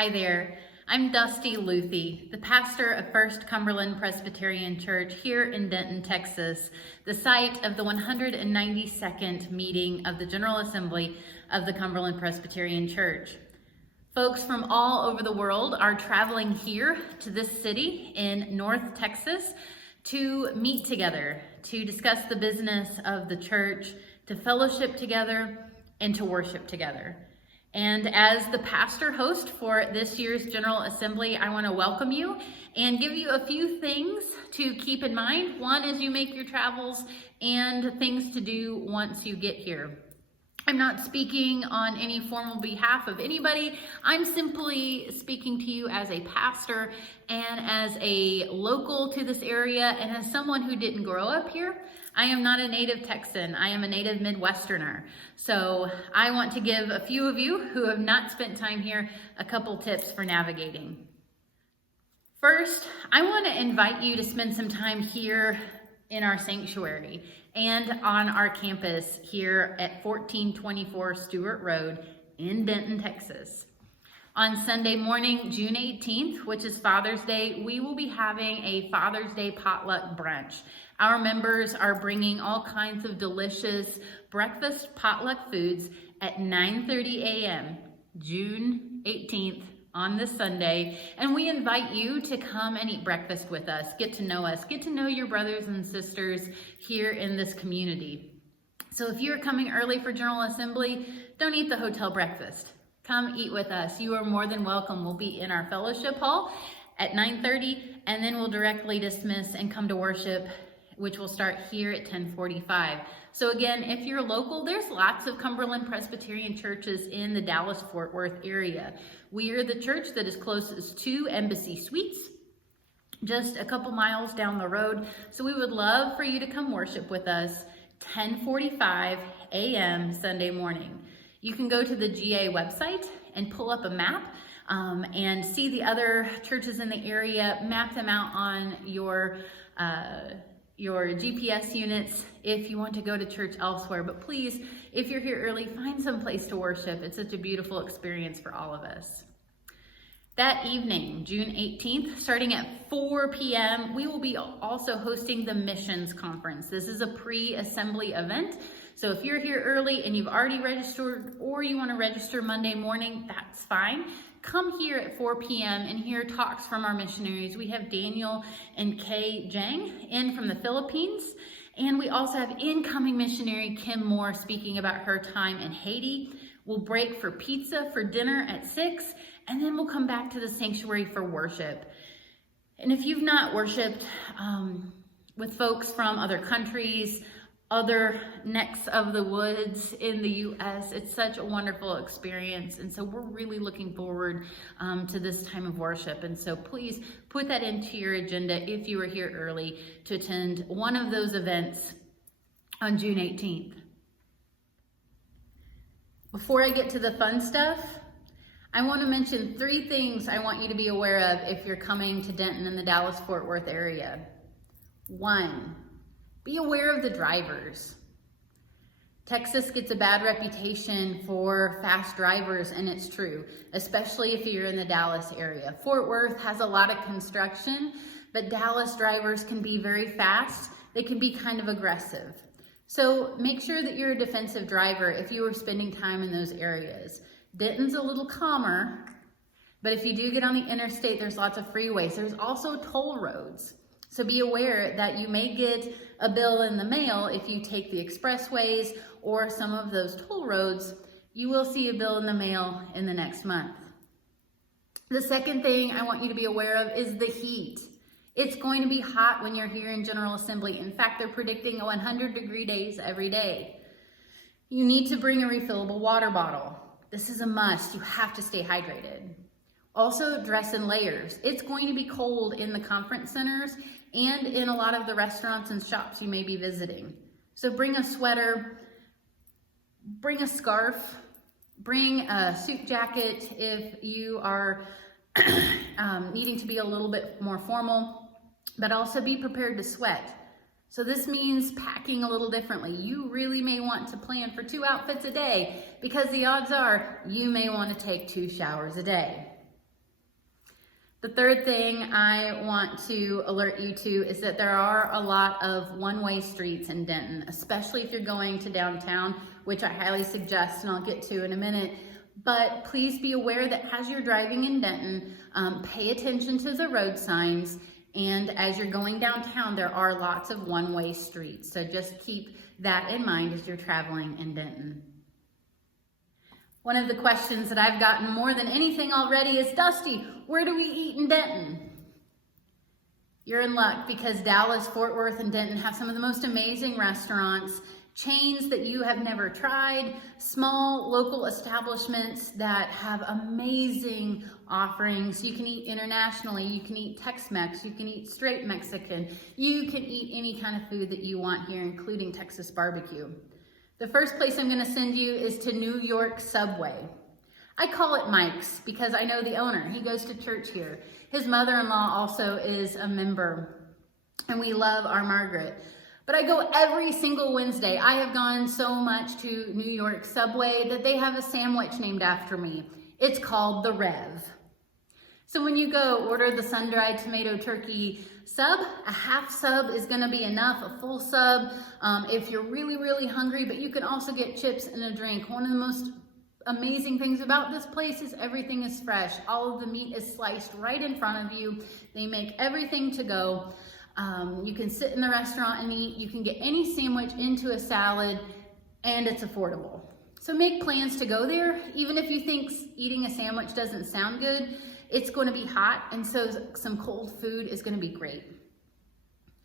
Hi there, I'm Dusty Luthy, the pastor of First Cumberland Presbyterian Church here in Denton, Texas, the site of the 192nd meeting of the General Assembly of the Cumberland Presbyterian Church. Folks from all over the world are traveling here to this city in North Texas to meet together, to discuss the business of the church, to fellowship together, and to worship together. And as the pastor host for this year's General Assembly, I want to welcome you and give you a few things to keep in mind. One, as you make your travels, and things to do once you get here. I'm not speaking on any formal behalf of anybody. I'm simply speaking to you as a pastor and as a local to this area and as someone who didn't grow up here. I am not a native Texan. I am a native Midwesterner. So I want to give a few of you who have not spent time here a couple tips for navigating. First, I want to invite you to spend some time here in our sanctuary and on our campus here at 1424 Stewart Road in Denton, Texas. On Sunday morning, June 18th, which is Father's Day, we will be having a Father's Day potluck brunch. Our members are bringing all kinds of delicious breakfast potluck foods at 9:30 a.m., June 18th, on this Sunday, and we invite you to come and eat breakfast with us, get to know your brothers and sisters here in this community. So if you're coming early for General Assembly, don't eat the hotel breakfast. Come eat with us. You are more than welcome. We'll be in our fellowship hall at 9:30, and then we'll directly dismiss and come to worship, which will start here at 10:45. So again, if you're local, there's lots of Cumberland Presbyterian churches in the Dallas-Fort Worth area. We are the church that is closest to Embassy Suites, just a couple miles down the road. So we would love for you to come worship with us 10:45 a.m. Sunday morning. You can go to the GA website and pull up a map and see the other churches in the area, map them out on your GPS units if you want to go to church elsewhere. But please, if you're here early, find some place to worship. It's such a beautiful experience for all of us. That evening, June 18th, starting at 4 p.m., we will be also hosting the Missions Conference. This is a pre-assembly event. So if you're here early and you've already registered or you want to register Monday morning, that's fine. Come here at 4 p.m. and hear talks from our missionaries. We have Daniel and Kay Jang in from the Philippines. And we also have incoming missionary Kim Moore speaking about her time in Haiti. We'll break for pizza for dinner at 6, and then we'll come back to the sanctuary for worship. And if you've not worshiped with folks from other countries, other necks of the woods in the U.S., it's such a wonderful experience. And so we're really looking forward to this time of worship. And so please put that into your agenda if you are here early to attend one of those events on June 18th. Before I get to the fun stuff, I want to mention 3 things I want you to be aware of if you're coming to Denton in the Dallas-Fort Worth area. 1, be aware of the drivers. Texas gets a bad reputation for fast drivers, and it's true, especially if you're in the Dallas area. Fort Worth has a lot of construction, but Dallas drivers can be very fast. They can be kind of aggressive. So make sure that you're a defensive driver if you are spending time in those areas. Denton's a little calmer, but if you do get on the interstate, there's lots of freeways. There's also toll roads. So be aware that you may get a bill in the mail if you take the expressways or some of those toll roads. You will see a bill in the mail in the next month. The second thing I want you to be aware of is the heat. It's going to be hot when you're here in General Assembly. In fact, they're predicting 100-degree days every day. You need to bring a refillable water bottle. This is a must. You have to stay hydrated. Also, dress in layers. It's going to be cold in the conference centers and in a lot of the restaurants and shops you may be visiting. So bring a sweater, bring a scarf, bring a suit jacket if you are needing to be a little bit more formal, but also be prepared to sweat. So this means packing a little differently. You really may want to plan for 2 outfits a day because the odds are you may want to take 2 showers a day. The third thing I want to alert you to is that there are a lot of one-way streets in Denton, especially if you're going to downtown, which I highly suggest and I'll get to in a minute. But please be aware that as you're driving in Denton, pay attention to the road signs. And as you're going downtown, there are lots of one-way streets. So just keep that in mind as you're traveling in Denton. One of the questions that I've gotten more than anything already is, Dusty, where do we eat in Denton? You're in luck, because Dallas, Fort Worth, and Denton have some of the most amazing restaurants, chains that you have never tried, small local establishments that have amazing offerings. You can eat internationally, you can eat Tex-Mex, you can eat straight Mexican, you can eat any kind of food that you want here, including Texas barbecue. The first place I'm going to send you is to New York Subway. I call it Mike's because I know the owner. He goes to church here. His mother-in-law also is a member, and we love our Margaret. But I go every single Wednesday. I have gone so much to New York Subway that they have a sandwich named after me. It's called the Rev. So when you go, order the sun-dried tomato turkey sub. A half sub is gonna be enough, a full sub if you're really, really hungry, but you can also get chips and a drink. One of the most amazing things about this place is everything is fresh. All of the meat is sliced right in front of you. They make everything to go. You can sit in the restaurant and eat. You can get any sandwich into a salad, and it's affordable. So make plans to go there. Even if you think eating a sandwich doesn't sound good, it's going to be hot, and so some cold food is going to be great.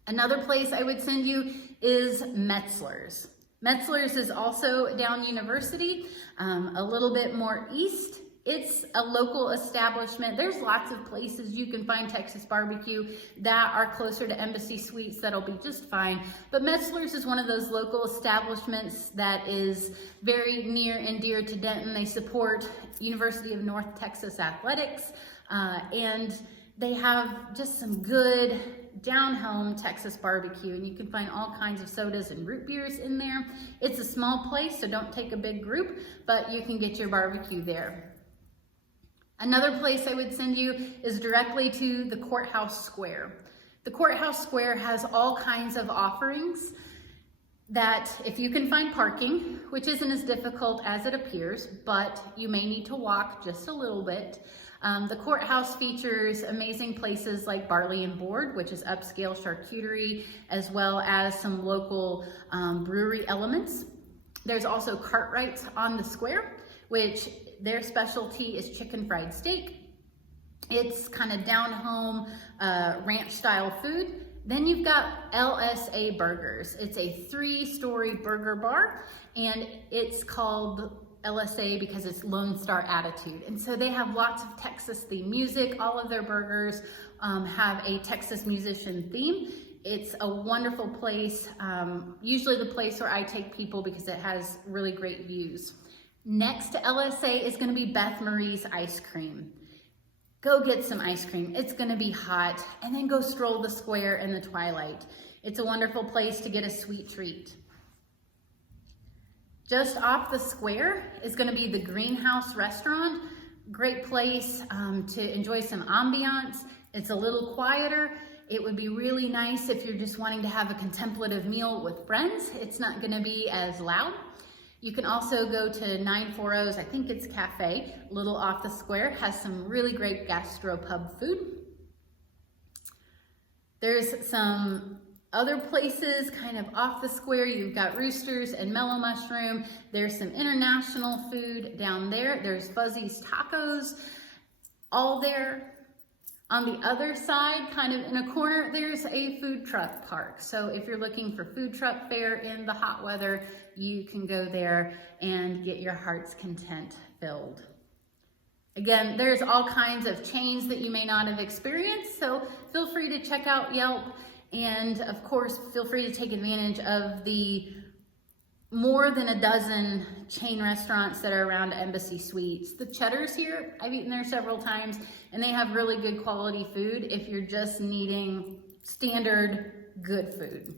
Another place I would send you is Metzler's. Metzler's is also down University, a little bit more east. It's a local establishment. There's lots of places you can find Texas barbecue that are closer to Embassy Suites that'll be just fine. But Metzler's is one of those local establishments that is very near and dear to Denton. They support University of North Texas athletics, and they have just some good down-home Texas barbecue, and you can find all kinds of sodas and root beers in there. It's a small place, so don't take a big group, but you can get your barbecue there. Another place I would send you is directly to the Courthouse Square. The Courthouse Square has all kinds of offerings that, if you can find parking, which isn't as difficult as it appears, but you may need to walk just a little bit. The courthouse features amazing places like Barley and Board, which is upscale charcuterie, as well as some local brewery elements. There's also Cartwright's on the square, which their specialty is chicken fried steak. It's kind of down-home ranch style food. Then you've got LSA Burgers. It's a 3-story burger bar, and it's called LSA because it's Lone Star Attitude. And so they have lots of Texas themed music. All of their burgers have a Texas musician theme. It's a wonderful place, usually the place where I take people because it has really great views. Next to LSA is gonna be Beth Marie's Ice Cream. Go get some ice cream. It's gonna be hot, and then go stroll the square in the twilight. It's a wonderful place to get a sweet treat. Just off the square is gonna be the Greenhouse Restaurant. Great place to enjoy some ambiance. It's a little quieter. It would be really nice if you're just wanting to have a contemplative meal with friends. It's not gonna be as loud. You can also go to 940's, I think it's Cafe, a little off the square, has some really great gastropub food. There's some other places kind of off the square. You've got Roosters and Mellow Mushroom. There's some international food down there. There's Fuzzy's Tacos, all there. On the other side, kind of in a corner, there's a food truck park. So if you're looking for food truck fare in the hot weather, you can go there and get your heart's content filled. Again, there's all kinds of chains that you may not have experienced, so feel free to check out Yelp, and of course, feel free to take advantage of the more than a dozen chain restaurants that are around Embassy Suites. The Cheddar's here, I've eaten there several times, and they have really good quality food if you're just needing standard good food.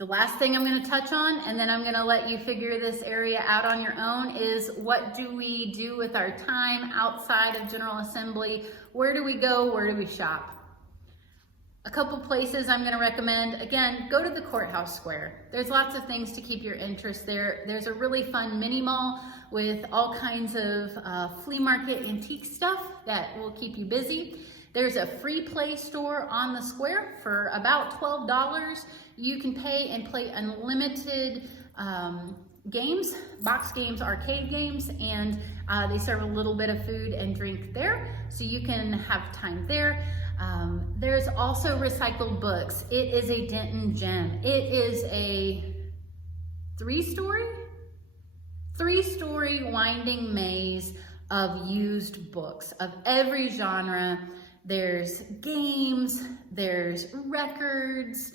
The last thing I'm going to touch on, and then I'm going to let you figure this area out on your own, is what do we do with our time outside of General Assembly? Where do we go? Where do we shop? A couple places I'm going to recommend. Again, go to the courthouse square. There's lots of things to keep your interest there. There's a really fun mini mall with all kinds of flea market antique stuff that will keep you busy. There's a free play store on the square for about $12. You can pay and play unlimited games, box games, arcade games, and they serve a little bit of food and drink there, so you can have time there. There's also recycled books. It is a Denton gem. It is a three-story winding maze of used books of every genre. There's games, there's records,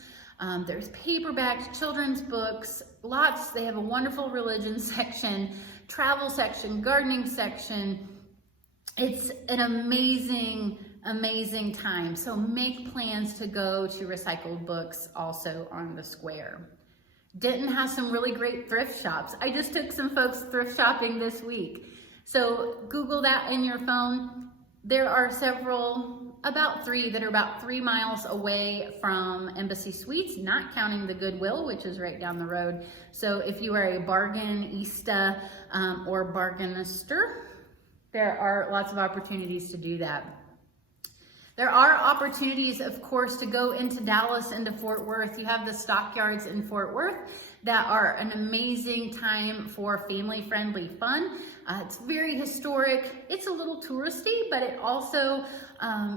there's paperbacks, children's books, lots. They have a wonderful religion section, travel section, gardening section. It's an amazing time. So make plans to go to recycled books also on the square. Denton has some really great thrift shops. I just took some folks thrift shopping this week. So Google that in your phone. There are several, about three, that are about 3 miles away from Embassy Suites, not counting the Goodwill, which is right down the road. So if you are a bargainista or bargainister, there are lots of opportunities to do that. There are opportunities, of course, to go into Dallas, into Fort Worth. You have the stockyards in Fort Worth that are an amazing time for family-friendly fun. It's very historic. It's a little touristy, but it also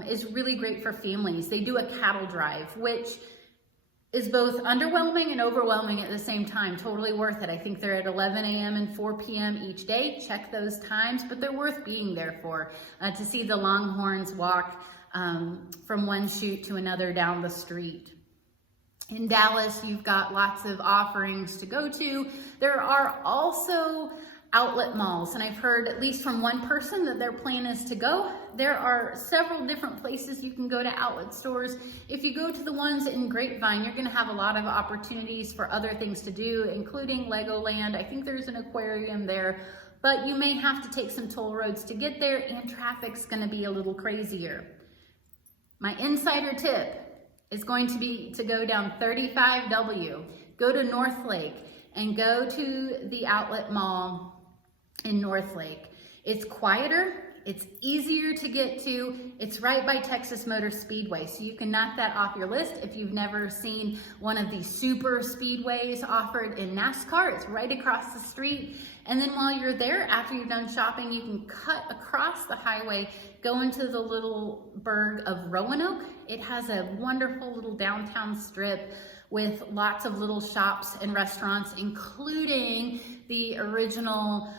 is really great for families. They do a cattle drive, which is both underwhelming and overwhelming at the same time. Totally worth it. I think they're at 11 a.m. and 4 p.m. each day. Check those times, but they're worth being there for, to see the Longhorns walk from one chute to another down the street. In Dallas, you've got lots of offerings to go to. There are also outlet malls, and I've heard at least from one person that their plan is to go. There are several different places you can go to outlet stores. If you go to the ones in Grapevine, you're going to have a lot of opportunities for other things to do, including Legoland. I think there's an aquarium there, but you may have to take some toll roads to get there, and traffic's going to be a little crazier. My insider tip is going to be to go down 35W, go to North Lake, and go to the outlet mall in North Lake. It's quieter, it's easier to get to, it's right by Texas Motor Speedway, so you can knock that off your list if you've never seen one of these super speedways offered in NASCAR. It's right across the street. And then while you're there, after you've done shopping, you can cut across the highway, go into the little burg of Roanoke. It has a wonderful little downtown strip with lots of little shops and restaurants, including the original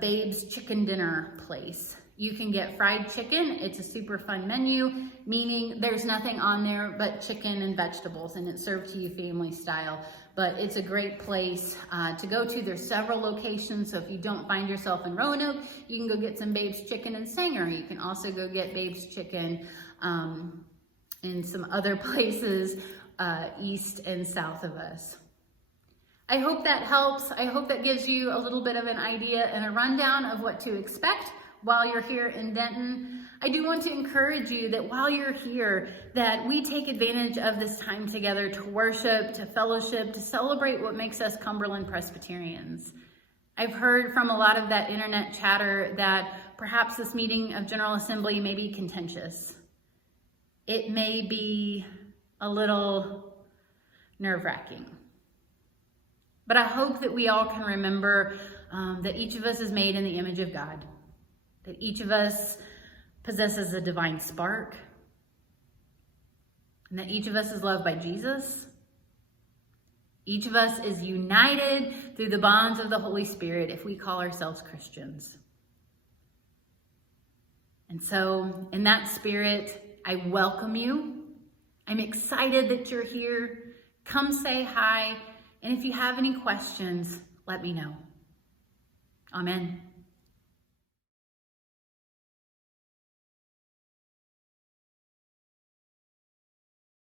Babe's Chicken Dinner place. You can get fried chicken. It's a super fun menu, meaning there's nothing on there but chicken and vegetables, and it's served to you family style. But it's a great place to go to. There's several locations, so if you don't find yourself in Roanoke, you can go get some Babe's Chicken in Sanger. You can also go get Babe's Chicken in some other places east and south of us. I hope that helps. I hope that gives you a little bit of an idea and a rundown of what to expect while you're here in Denton. I do want to encourage you that while you're here, that we take advantage of this time together to worship, to fellowship, to celebrate what makes us Cumberland Presbyterians. I've heard from a lot of that internet chatter that perhaps this meeting of General Assembly may be contentious. It may be a little nerve-wracking. But I hope that we all can remember that each of us is made in the image of God, that each of us possesses a divine spark, and that each of us is loved by Jesus. Each of us is united through the bonds of the Holy Spirit if we call ourselves Christians. And so, in that spirit, I welcome you. I'm excited that you're here. Come say hi. And if you have any questions, let me know. Amen.